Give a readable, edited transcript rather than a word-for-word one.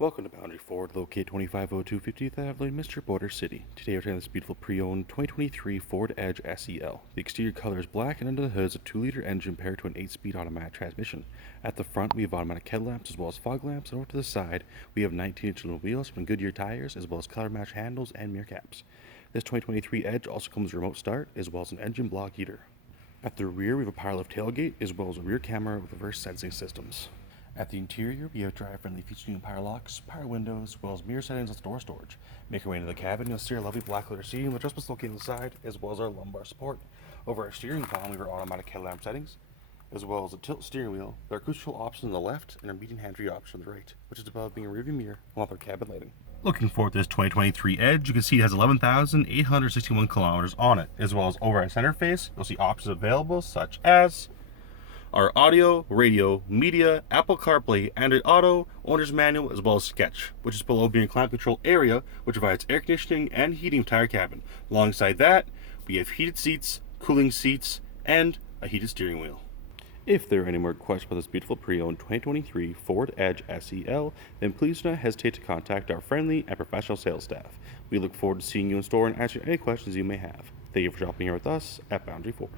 Welcome to Boundary Ford, located 2502 50th Avenue, Mr. Border City. Today we're taking this beautiful pre-owned 2023 Ford Edge SEL. The exterior color is black and under the hood is a 2-liter engine paired to an 8-speed automatic transmission. At the front we have automatic headlamps as well as fog lamps, and over to the side we have 19-inch aluminum wheels from Goodyear tires as well as color match handles and mirror caps. This 2023 Edge also comes with a remote start as well as an engine block heater. At the rear we have a power lift tailgate as well as a rear camera with reverse sensing systems. At the interior, we have driver-friendly featuring power locks, power windows, as well as mirror settings and door storage. Make your way into the cabin, you'll see our lovely black leather seating with adjustments located on the side, as well as our lumbar support. Over our steering column, we have our automatic headlamp settings, as well as a tilt steering wheel. There are cruise control options on the left and a median hand-free option on the right, which is above being a rearview mirror along with our cabin lighting. Looking forward to this 2023 Edge, you can see it has 11,861 kilometers on it, as well as over our center face, you'll see options available such as our audio, radio, media, Apple CarPlay, Android Auto, owner's manual, as well as Sketch, which is below being a climate control area, which provides air conditioning and heating of the entire cabin. Alongside that, we have heated seats, cooling seats, and a heated steering wheel. If there are any more questions about this beautiful pre-owned 2023 Ford Edge SEL, then please do not hesitate to contact our friendly and professional sales staff. We look forward to seeing you in store and answering any questions you may have. Thank you for shopping here with us at Boundary Ford.